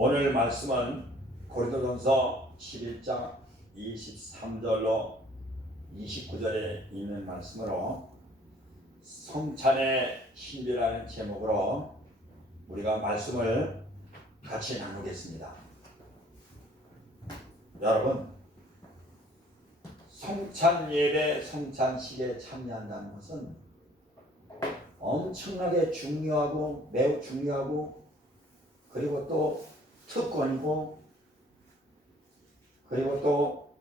오늘 말씀은 고린도전서 11장 23절로 29절에 있는 말씀으로 성찬의 신비라는 제목으로 우리가 말씀을 같이 나누겠습니다. 여러분, 성찬 예배, 성찬식에 참여한다는 것은 엄청나게 중요하고 매우 중요하고 그리고 또 특권이고 그리고 또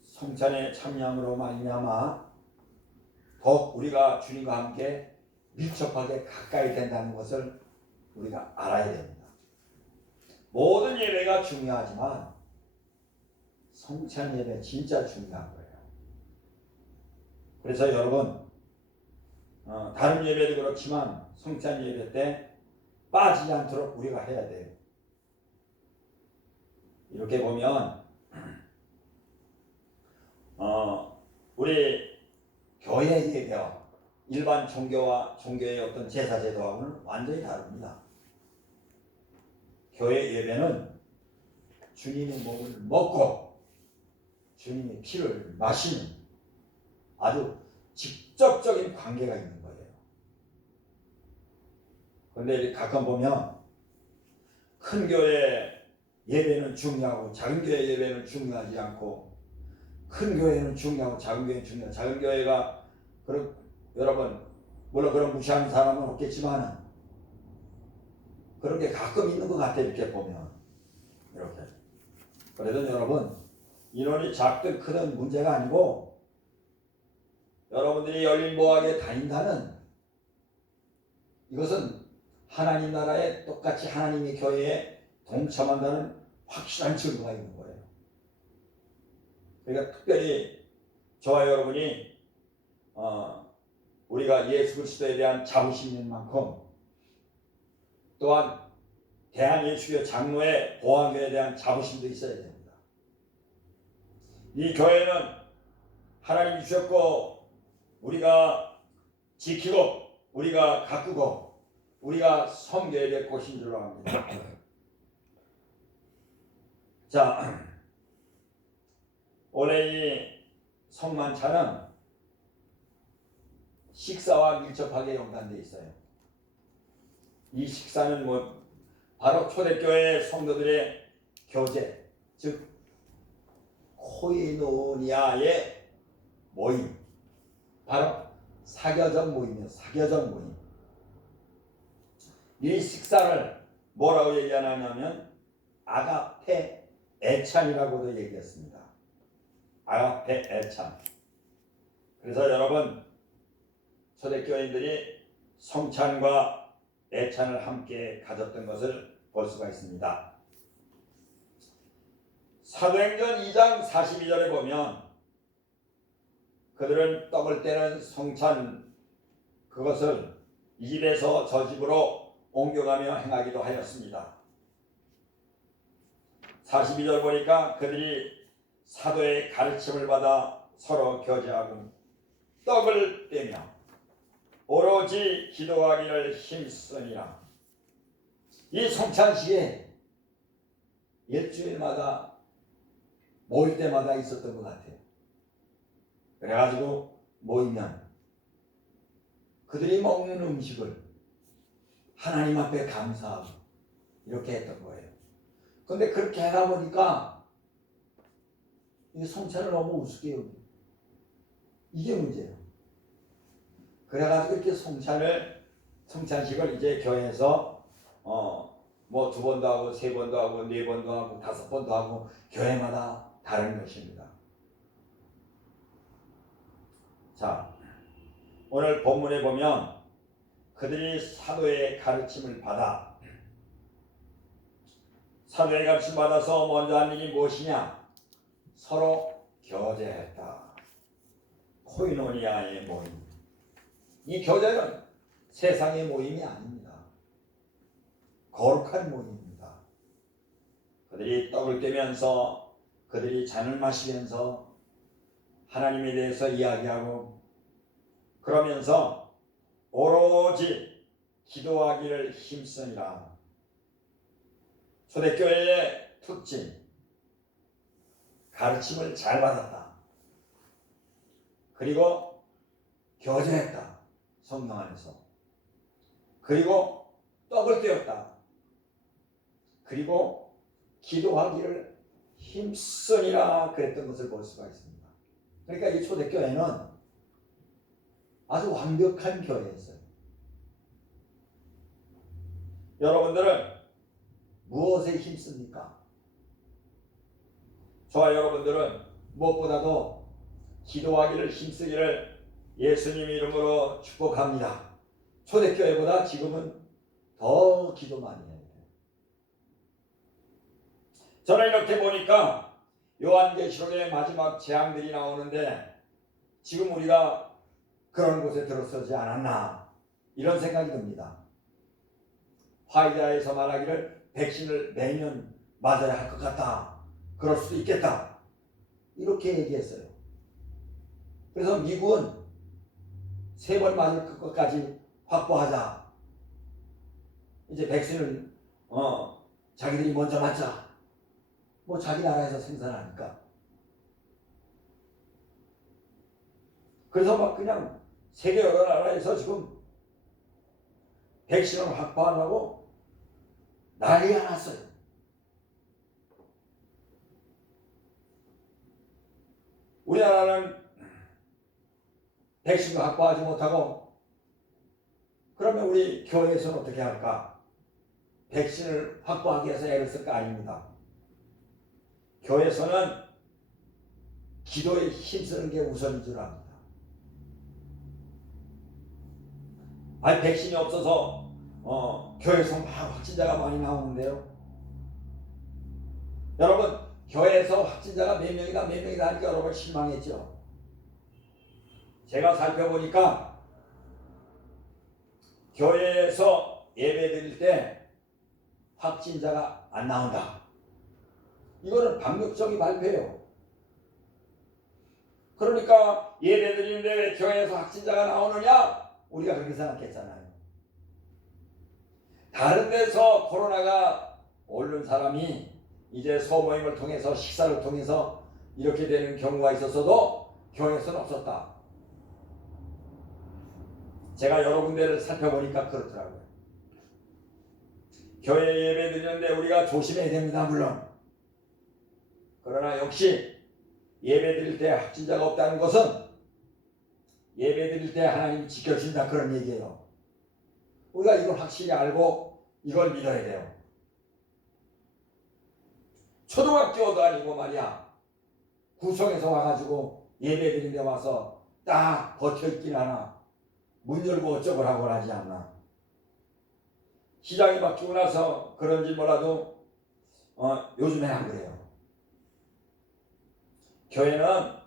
성찬에 참여함으로 말미암아 더욱 우리가 주님과 함께 밀접하게 가까이 된다는 것을 우리가 알아야 됩니다. 모든 예배가 중요하지만 성찬 예배 진짜 중요한 거예요. 그래서 여러분 다른 예배도 그렇지만 성찬 예배 때 빠지지 않도록 우리가 해야 돼요. 이렇게 보면 우리 교회 예배와 일반 종교의 어떤 제사 제도하고는 완전히 다릅니다. 교회 예배는 주님의 몸을 먹고 주님의 피를 마시는 아주 직접적인 관계가 있는 거예요. 그런데 가끔 보면 큰 교회 예배는 중요하고 작은 교회 예배는 중요하지 않고 큰 교회는 중요하고 작은 교회는 중요하고 작은 교회가 여러분 물론 그런 무시하는 사람은 없겠지만 그런 게 가끔 있는 것 같아요. 이렇게 보면 이렇게. 그래도 여러분 인원이 작든 크든 문제가 아니고 여러분들이 열린 모학에 다닌다는 이것은 하나님 나라에 똑같이 하나님의 교회에 동참한다는 확실한 증거가 있는 거예요. 그러니까 특별히 저와 여러분이 우리가 예수 그리스도에 대한 자부심이 있는 만큼 또한 대한예수교 장로의 보안교회에 대한 자부심도 있어야 됩니다. 이 교회는 하나님이 주셨고 우리가 지키고 우리가 가꾸고 우리가 섬겨야 될 곳인 줄 압니다. 자, 원래 이 성만찬은 식사와 밀접하게 연관되어 있어요. 이 식사는 바로 초대교회 성도들의 교제, 즉 코이노니아의 모임, 바로 사교적 모임이에요. 사교적 모임. 이 식사를 뭐라고 얘기하냐면 아가페 애찬이라고도 얘기했습니다. 아가페 애찬. 그래서 여러분 초대교인들이 성찬과 애찬을 함께 가졌던 것을 볼 수가 있습니다. 사도행전 2장 42절에 보면 그들은 떡을 떼는 성찬 그것을 이 집에서 저 집으로 옮겨가며 행하기도 하였습니다. 42절 보니까 그들이 사도의 가르침을 받아 서로 교제하고 떡을 떼며 오로지 기도하기를 힘쓰니라. 이 성찬식에 일주일마다 모일 때마다 있었던 것 같아요. 그래가지고 모이면 그들이 먹는 음식을 하나님 앞에 감사하고 이렇게 했던 거예요. 그런데 그렇게 하다 보니까 이 성찬을 너무 우습게 여기고 이게 문제예요. 그래가지고 이렇게 성찬식을 이제 교회에서 두 번도 하고 세 번도 하고 네 번도 하고 다섯 번도 하고 교회마다 다른 것입니다. 자, 오늘 본문에 보면 그들이 사도의 가르침을 받아서 먼저 한 일이 무엇이냐? 서로 교제했다. 코이노니아의 모임. 이 교제는 세상의 모임이 아닙니다. 거룩한 모임입니다. 그들이 떡을 떼면서 그들이 잔을 마시면서 하나님에 대해서 이야기하고 그러면서 오로지 기도하기를 힘쓰니라. 초대교회의 특징, 가르침을 잘 받았다. 그리고 교제했다. 성령 안에서. 그리고 떡을 떼었다. 그리고 기도하기를 힘쓰니라 그랬던 것을 볼 수가 있습니다. 그러니까 이 초대교회는 아주 완벽한 교회였어요. 여러분들은 무엇에 힘씁니까? 저와 여러분들은 무엇보다도 기도하기를 힘쓰기를 예수님 이름으로 축복합니다. 초대교회보다 지금은 더 기도 많이 해요. 저는 이렇게 보니까 요한계시록의 마지막 재앙들이 나오는데 지금 우리가 그런 곳에 들어서지 않았나 이런 생각이 듭니다. 화이자에서 말하기를 백신을 매년 맞아야 할 것 같다. 그럴 수도 있겠다. 이렇게 얘기했어요. 그래서 미국은 3번 맞을 것까지 확보하자. 이제 백신을 자기들이 먼저 맞자. 뭐 자기 나라에서 생산하니까. 그래서 막 그냥 세계 여러 나라에서 지금 백신을 확보하려고 난리가 났어요. 우리나라는 백신도 확보하지 못하고 그러면 우리 교회에서는 어떻게 할까? 백신을 확보하기 위해서 애를 쓸 거 아닙니다. 교회에서는 기도에 힘쓰는 게 우선인 줄 압니다. 아니 백신이 없어서 교회에서 막 확진자가 많이 나오는데요. 여러분 교회에서 확진자가 몇 명이다 하니까 여러분 실망했죠. 제가 살펴보니까 교회에서 예배 드릴 때 확진자가 안 나온다. 이거는 반격적인 발표예요. 그러니까 예배 드리는데 왜 교회에서 확진자가 나오느냐? 우리가 그렇게 생각했잖아요. 다른 데서 코로나가 옳은 사람이 이제 소모임을 통해서 식사를 통해서 이렇게 되는 경우가 있었어도 교회에서는 없었다. 제가 여러 군데를 살펴보니까 그렇더라고요. 교회 예배 드리는데 우리가 조심해야 됩니다. 물론. 그러나 역시 예배 드릴 때 확진자가 없다는 것은 예배 드릴 때 하나님이 지켜주신다 그런 얘기예요. 우리가 이걸 확실히 알고 이걸 믿어야 돼요. 초등학교도 아니고 말이야. 구청에서 와가지고 예배 드린 데 와서 딱 버텨있긴 하나. 문 열고 어쩌고라고 하지 않나. 시장이 바뀌고 나서 그런지 몰라도 요즘엔 안 그래요. 교회는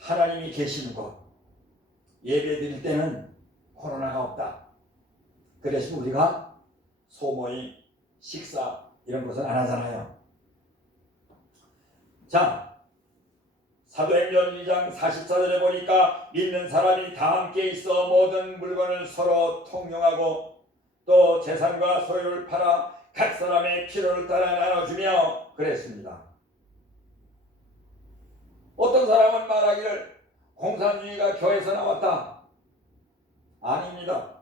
하나님이 계시는 곳. 예배 드릴 때는 코로나가 없다. 그 대신 우리가 소모임, 식사 이런 것은 안 하잖아요. 자, 사도행전 2장 44절에 보니까 믿는 사람이 다 함께 있어 모든 물건을 서로 통용하고 또 재산과 소유를 팔아 각 사람의 필요를 따라 나눠주며 그랬습니다. 어떤 사람은 말하기를 공산주의가 교회에서 나왔다. 아닙니다.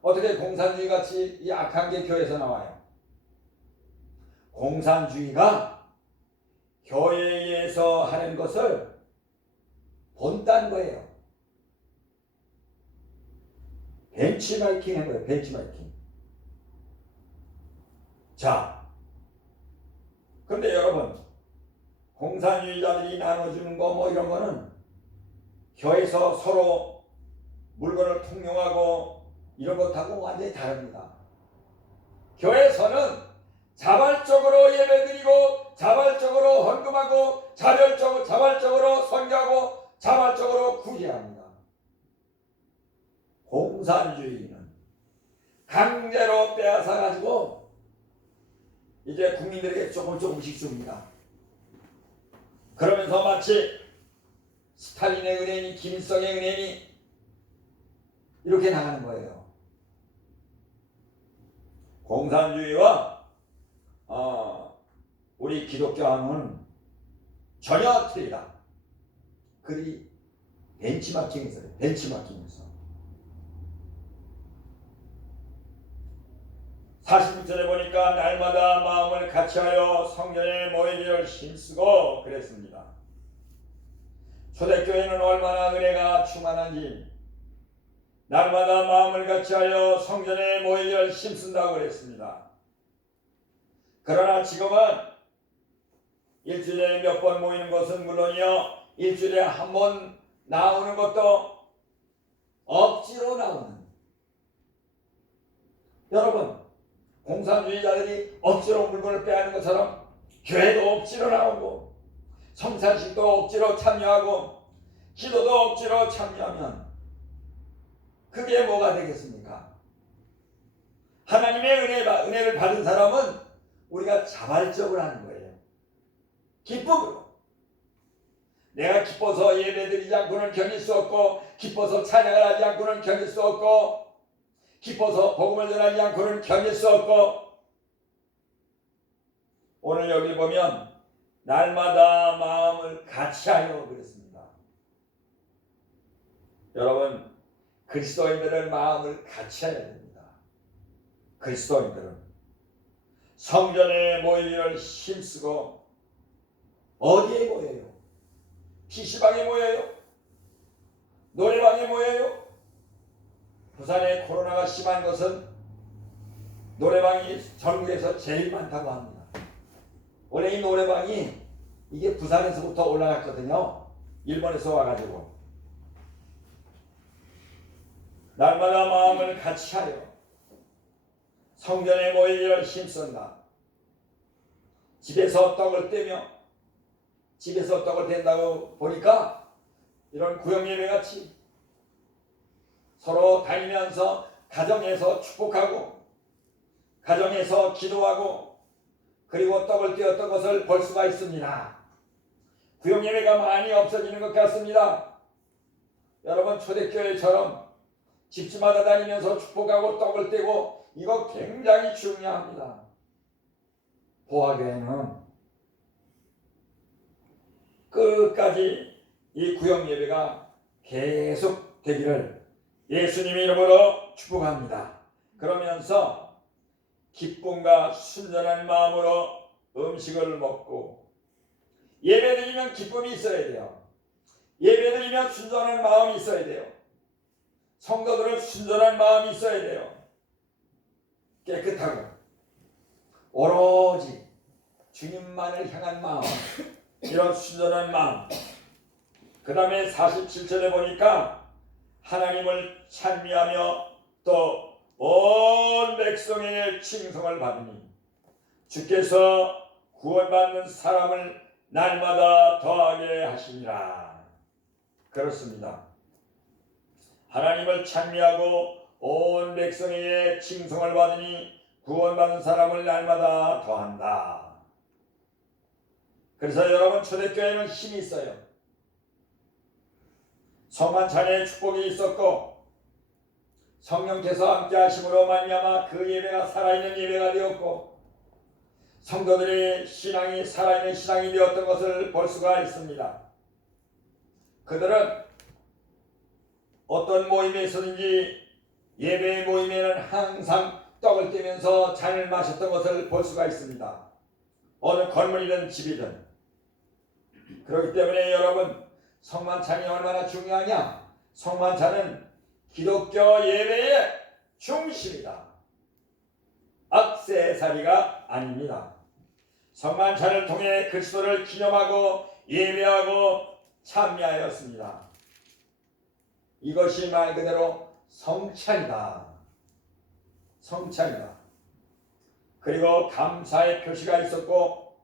어떻게 공산주의 같이 이 악한 게 교회에서 나와요? 공산주의가 교회에서 하는 것을 본딴 거예요. 벤치마이킹 한 거예요. 벤치마이킹. 자, 그런데 여러분 공산주의자들이 나눠주는 거 뭐 이런 거는 교회에서 서로 물건을 통용하고 이런 것하고 완전히 다릅니다. 교회에서는 자발적으로 예배드리고 자발적으로 헌금하고 자발적으로 선교하고 자발적으로 구제합니다. 공산주의는 강제로 빼앗아 가지고 이제 국민들에게 조금씩 줍니다. 그러면서 마치 스탈린의 은혜니 김일성의 은혜니 이렇게 나가는 거예요. 공산주의와 우리 기독교하고는 전혀 틀리다. 그리 벤치마킹에서 46절에 보니까 날마다 마음을 같이하여 성전에 모이기를 힘쓰고 그랬습니다. 초대교회는 얼마나 은혜가 충만한지 날마다 마음을 같이하여 성전에 모이기를 힘쓴다고 그랬습니다. 그러나 지금은 일주일에 몇 번 모이는 것은 물론이요, 일주일에 한 번 나오는 것도 억지로 나오는, 여러분 공산주의자들이 억지로 물건을 빼앗는 것처럼 교회도 억지로 나오고 성찬식도 억지로 참여하고 기도도 억지로 참여하면 그게 뭐가 되겠습니까? 하나님의 은혜를 받은 사람은 우리가 자발적으로 하는 거예요. 기쁨으로. 내가 기뻐서 예배드리지 않고는 견딜 수 없고, 기뻐서 찬양을 하지 않고는 견딜 수 없고, 기뻐서 복음을 전하지 않고는 견딜 수 없고. 오늘 여기 보면 날마다 마음을 같이하여 그랬습니다. 여러분, 그리스도인들은 마음을 같이해야 됩니다. 그리스도인들은 성전에 모이기를 힘쓰고, 어디에 모여요? PC방에 모여요? 노래방에 모여요? 부산에 코로나가 심한 것은 노래방이 전국에서 제일 많다고 합니다. 원래 이 노래방이 이게 부산에서부터 올라갔거든요. 일본에서 와가지고. 날마다 마음을 같이하여 성전에 모이기를 힘쓴다. 집에서 떡을 떼며, 집에서 떡을 댄다고 보니까 이런 구역예배같이 서로 다니면서 가정에서 축복하고 가정에서 기도하고 그리고 떡을 떼었던 것을 볼 수가 있습니다. 구역예배가 많이 없어지는 것 같습니다. 여러분, 초대교회처럼 집집마다 다니면서 축복하고 떡을 떼고, 이거 굉장히 중요합니다. 보아교회는 끝까지 이 구역예배가 계속 되기를 예수님 이름으로 축복합니다. 그러면서 기쁨과 순전한 마음으로 음식을 먹고, 예배드리면 기쁨이 있어야 돼요. 예배드리면 순전한 마음이 있어야 돼요. 성도들은 순전한 마음이 있어야 돼요. 깨끗하고 오로지 주님만을 향한 마음, 이런 순전한 마음. 그 다음에 47절에 보니까 하나님을 찬미하며 또 온 백성에게 칭송을 받으니 주께서 구원받는 사람을 날마다 더하게 하시니라. 그렇습니다. 하나님을 찬미하고 온 백성에게 칭송을 받으니 구원받는 사람을 날마다 더한다. 그래서 여러분, 초대교회는 힘이 있어요. 성만찬의 축복이 있었고 성령께서 함께 하심으로 말미암아 그 예배가 살아있는 예배가 되었고 성도들의 신앙이 살아있는 신앙이 되었던 것을 볼 수가 있습니다. 그들은 어떤 모임에 있었는지 예배 모임에는 항상 떡을 떼면서 잔을 마셨던 것을 볼 수가 있습니다. 어느 건물이든 집이든. 그렇기 때문에 여러분, 성만찬이 얼마나 중요하냐? 성만찬은 기독교 예배의 중심이다. 액세서리가 아닙니다. 성만찬을 통해 그리스도를 기념하고 예배하고 참여하였습니다. 이것이 말 그대로 성찬이다. 성찬이다. 그리고 감사의 표시가 있었고,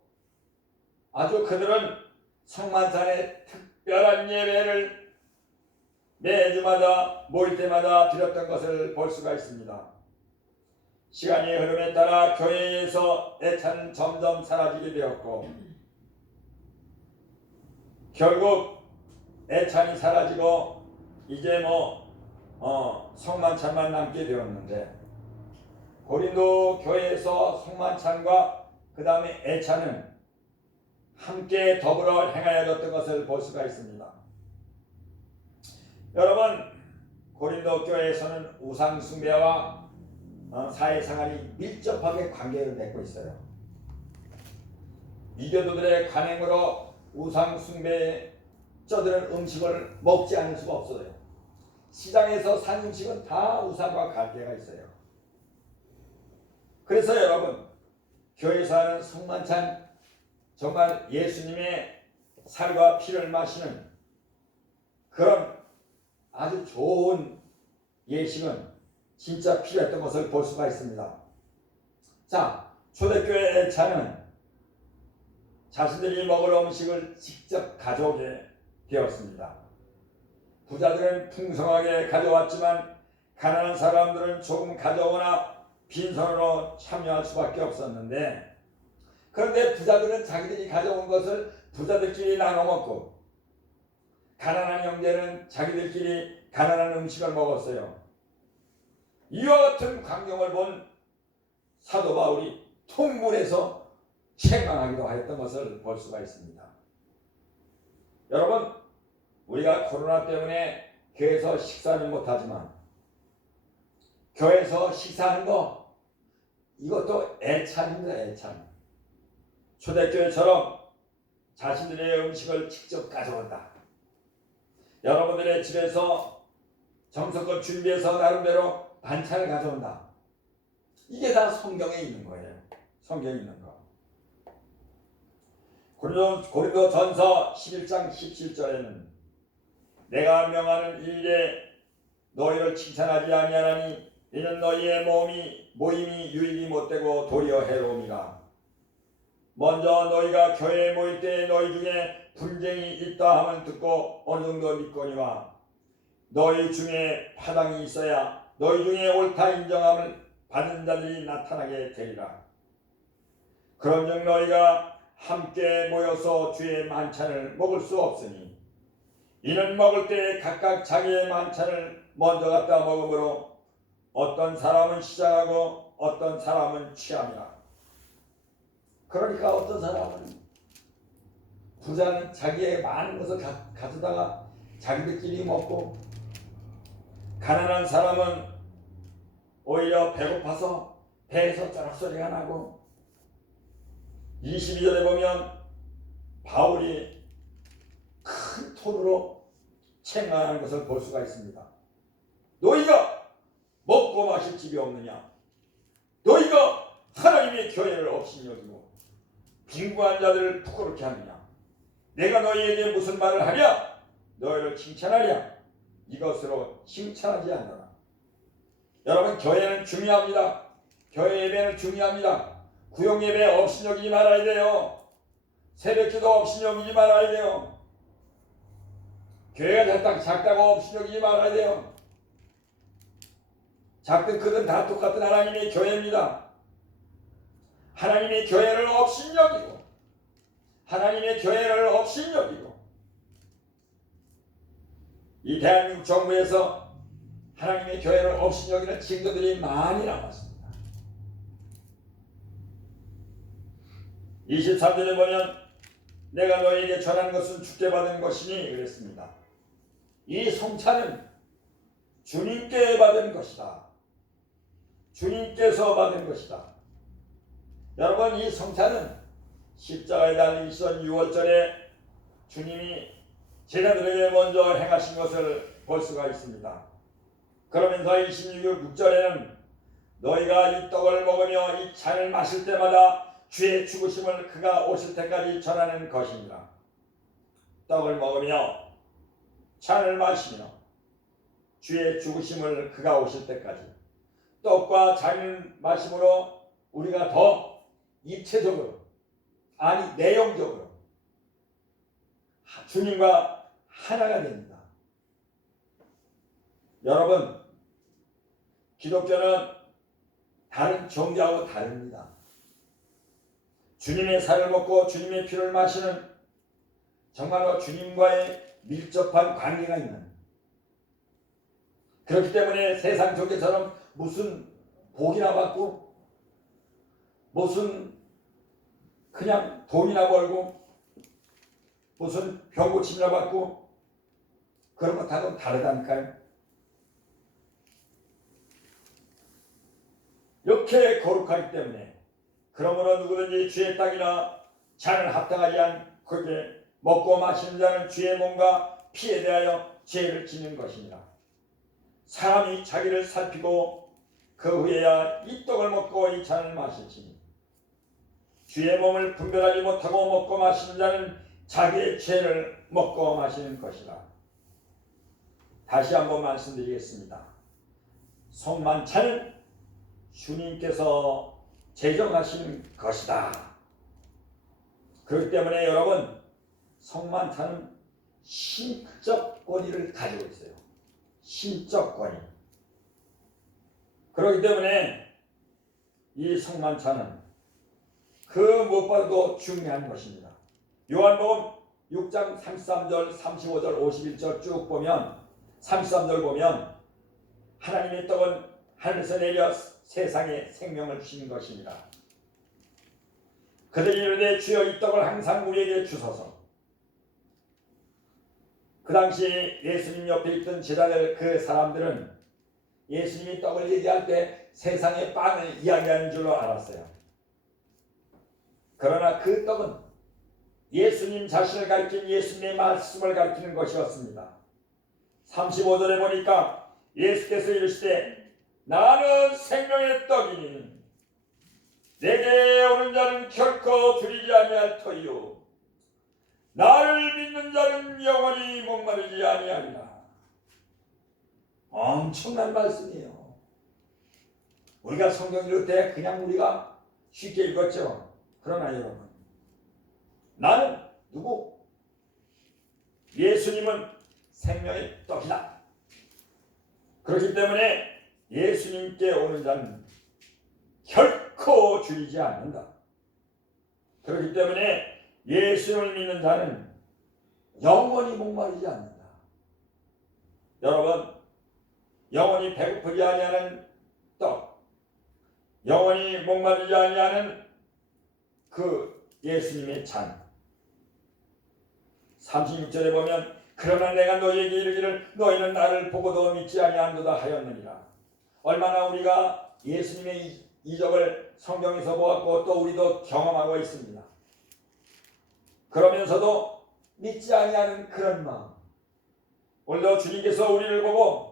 아주 그들은 성만찬의 특별한 예배를 매주마다 모일 때마다 드렸던 것을 볼 수가 있습니다. 시간이 흐름에 따라 교회에서 애찬은 점점 사라지게 되었고 결국 애찬이 사라지고 이제 성만찬만 남게 되었는데, 고린도 교회에서 송만찬과 그 다음에 애찬은 함께 더불어 행하여졌던 것을 볼 수가 있습니다. 여러분, 고린도 교회에서는 우상 숭배와 사회생활이 밀접하게 관계를 맺고 있어요. 이교도들의 관행으로 우상 숭배자들은 음식을 먹지 않을 수가 없어요. 시장에서 산 음식은 다 우상과 관계가 있어요. 그래서 여러분, 교회에서 하는 성만찬, 정말 예수님의 살과 피를 마시는 그런 아주 좋은 예식은 진짜 필요했던 것을 볼 수가 있습니다. 자, 초대교회 애찬은 자신들이 먹을 음식을 직접 가져오게 되었습니다. 부자들은 풍성하게 가져왔지만 가난한 사람들은 조금 가져오거나 빈손으로 참여할 수밖에 없었는데, 그런데 부자들은 자기들이 가져온 것을 부자들끼리 나눠 먹고 가난한 형제는 자기들끼리 가난한 음식을 먹었어요. 이와 같은 광경을 본 사도 바울이 통문에서 책망하기도 하였던 것을 볼 수가 있습니다. 여러분, 우리가 코로나 때문에 교회에서 식사는 못하지만 교회에서 식사하는 거, 이것도 애찬입니다. 애찬. 초대교회처럼 자신들의 음식을 직접 가져온다. 여러분들의 집에서 정성껏 준비해서 나름대로 반찬을 가져온다. 이게 다 성경에 있는 거예요. 성경에 있는 거. 고린도전서 11장 17절에는 내가 명하는 일에 너희를 칭찬하지 아니하나니 이는 너희의 모임이 유익이 못되고 도리어 해로움이라. 먼저 너희가 교회에 모일 때 너희 중에 분쟁이 있다 하면 듣고 어느 정도 믿거니와 너희 중에 파당이 있어야 너희 중에 옳다 인정함을 받은 자들이 나타나게 되리라. 그런즉 너희가 함께 모여서 주의 만찬을 먹을 수 없으니 이는 먹을 때 각각 자기의 만찬을 먼저 갖다 먹으므로 어떤 사람은 시장하고 어떤 사람은 취함이라. 그러니까 어떤 사람은, 부자는 자기의 많은 것을 가져다가 자기들끼리 먹고, 가난한 사람은 오히려 배고파서 배에서 쩌락소리가 나고, 22절에 보면 바울이 큰 톤으로 책망하는 것을 볼 수가 있습니다. 너희가 먹고 마실 집이 없느냐? 너희가 하나님의 교회를 업신여기고 빈구한 자들을 부끄럽게 하느냐? 내가 너희에게 무슨 말을 하랴? 너희를 칭찬하랴? 이것으로 칭찬하지 않노라. 여러분, 교회는 중요합니다. 교회 예배는 중요합니다. 구역 예배 업신여기지 말아야 돼요. 새벽기도 업신여기지 말아야 돼요. 교회가 작다고 업신여기지 말아야 돼요. 작든 크든 다 똑같은 하나님의 교회입니다. 하나님의 교회를 업신여기고, 하나님의 교회를 업신여기고, 이 대한민국 정부에서 하나님의 교회를 업신여기는 징조들이 많이 나왔습니다. 23절에 보면 내가 너에게 전한 것은 주께 받은 것이니 그랬습니다. 이 성찬은 주님께 받은 것이다. 주님께서 받은 것이다. 여러분, 이 성찬은 십자가에 달리시던 6월절에 주님이 제자들에게 먼저 행하신 것을 볼 수가 있습니다. 그러면서 26절에는 너희가 이 떡을 먹으며 이 잔을 마실 때마다 주의 죽으심을 그가 오실 때까지 전하는 것입니다. 떡을 먹으며 잔을 마시며 주의 죽으심을 그가 오실 때까지. 떡과 잔을 마심으로 우리가 더 입체적으로, 아니 내용적으로 주님과 하나가 됩니다. 여러분, 기독교는 다른 종교하고 다릅니다. 주님의 살을 먹고 주님의 피를 마시는, 정말로 주님과의 밀접한 관계가 있는, 그렇기 때문에 세상 종교처럼 무슨 복이나 받고 무슨 그냥 돈이나 벌고 무슨 병 고침이나 받고 그런 것하고는 다르다니까요. 이렇게 거룩하기 때문에 그러므로 누구든지 주의 땅이나 잔을 합당하지 않은 그게 먹고 마시는 자는 주의 몸과 피에 대하여 죄를 지는 것이니라. 사람이 자기를 살피고 그 후에야 이 떡을 먹고 이 잔을 마실지니 주의 몸을 분별하지 못하고 먹고 마시는 자는 자기의 죄를 먹고 마시는 것이라. 다시 한번 말씀드리겠습니다. 성만찬은 주님께서 제정하시는 것이다. 그렇기 때문에 여러분, 성만찬은 신적 권위를 가지고 있어요. 신적 권위. 그렇기 때문에 이 성만찬은 그 무엇보다도 중요한 것입니다. 요한복음 6장 33절, 35절, 51절 쭉 보면 33절 보면 하나님의 떡은 하늘에서 내려 세상에 생명을 주신 것입니다. 그들이 이르되 주여 이 떡을 항상 우리에게 주소서. 그 당시 예수님 옆에 있던 제자들 그 사람들은 예수님이 떡을 얘기할 때 세상의 빵을 이야기하는 줄로 알았어요. 그러나 그 떡은 예수님 자신을 가리킨 예수님의 말씀을 가리키는 것이었습니다. 35절에 보니까 예수께서 이르시되 나는 생명의 떡이니 내게 오는 자는 결코 줄이지 아니할 터이요 나를 믿는 자는 영원히 목마르지 아니하리라. 엄청난 말씀이에요. 우리가 성경 읽을 때 그냥 우리가 쉽게 읽었죠. 그러나 여러분, 나는 누구? 예수님은 생명의 떡이다. 그렇기 때문에 예수님께 오는 자는 결코 줄이지 않는다. 그렇기 때문에 예수님을 믿는 자는 영원히 목마르지 않는다. 여러분, 영원히 배고프지 아니하는 떡, 영원히 목마르지 아니하는 그 예수님의 잔. 36절에 보면 그러나 내가 너희에게 이르기를 너희는 나를 보고도 믿지 아니한도다 하였느니라. 얼마나 우리가 예수님의 이적을 성경에서 보았고 또 우리도 경험하고 있습니다. 그러면서도 믿지 아니하는 그런 마음. 오늘도 주님께서 우리를 보고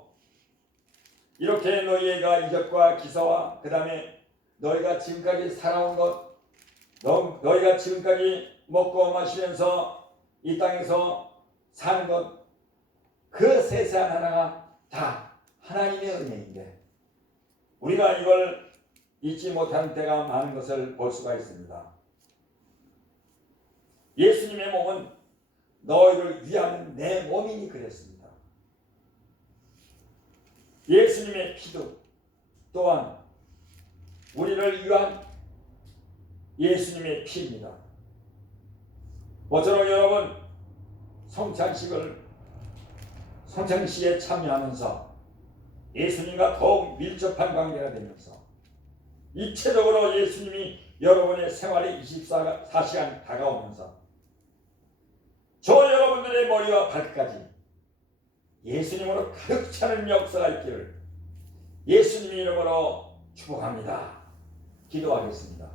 이렇게 너희가 이적과 기사와 그 다음에 너희가 지금까지 살아온 것, 너희가 지금까지 먹고 마시면서 이 땅에서 사는 것, 그 세세한 하나가 다 하나님의 은혜인데 우리가 이걸 잊지 못하는 때가 많은 것을 볼 수가 있습니다. 예수님의 몸은 너희를 위한 내 몸이니 그랬습니다. 예수님의 피도 또한 우리를 위한 예수님의 피입니다. 모쪼록 여러분 성찬식에 참여하면서 예수님과 더욱 밀접한 관계가 되면서 입체적으로 예수님이 여러분의 생활에 24시간 다가오면서 저 여러분들의 머리와 발끝까지 예수님으로 가득 차는 역사가 있기를 예수님 이름으로 축복합니다. 기도하겠습니다.